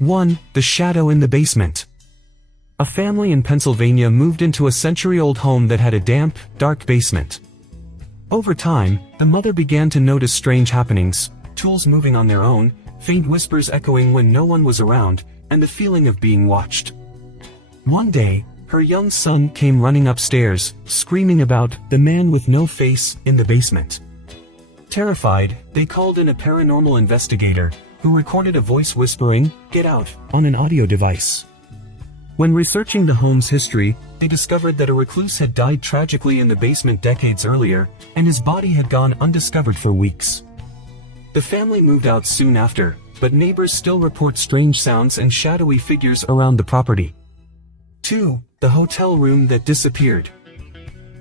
1. The shadow in the basement. A family in Pennsylvania moved into a century-old home that had a damp, dark basement. Over time, the mother began to notice strange happenings, tools moving on their own, faint whispers echoing when no one was around, and the feeling of being watched. One day, her young son came running upstairs, screaming about the man with no face in the basement. Terrified, they called in a paranormal investigator, who recorded a voice whispering, "Get out," on an audio device. When researching the home's history, they discovered that a recluse had died tragically in the basement decades earlier, and his body had gone undiscovered for weeks. The family moved out soon after, but neighbors still report strange sounds and shadowy figures around the property. 2. The hotel room that disappeared.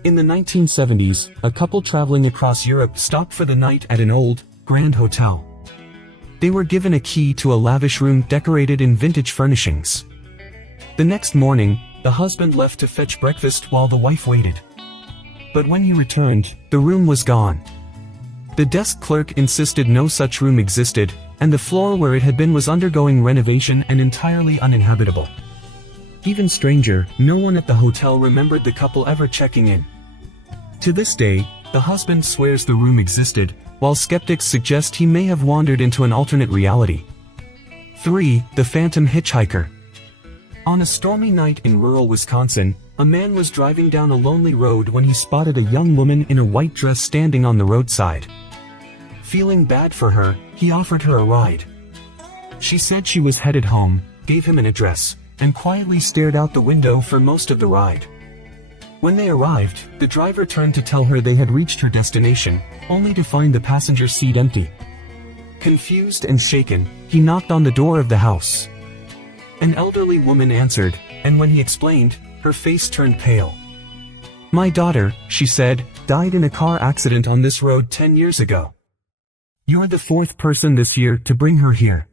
In the 1970s, a couple traveling across Europe stopped for the night at an old, grand hotel. They were given a key to a lavish room decorated in vintage furnishings. The next morning, the husband left to fetch breakfast while the wife waited. But when he returned, the room was gone. The desk clerk insisted no such room existed, and the floor where it had been was undergoing renovation and entirely uninhabitable. Even stranger, no one at the hotel remembered the couple ever checking in. To this day, the husband swears the room existed, while skeptics suggest he may have wandered into an alternate reality. 3. The Phantom Hitchhiker. On a stormy night in rural Wisconsin, a man was driving down a lonely road when he spotted a young woman in a white dress standing on the roadside. Feeling bad for her, he offered her a ride. She said she was headed home, gave him an address, and quietly stared out the window for most of the ride. When they arrived, the driver turned to tell her they had reached her destination, only to find the passenger seat empty. Confused and shaken, he knocked on the door of the house. An elderly woman answered, and when he explained, her face turned pale. "My daughter," she said, "died in a car accident on this road 10 years ago. You're the 4th person this year to bring her here."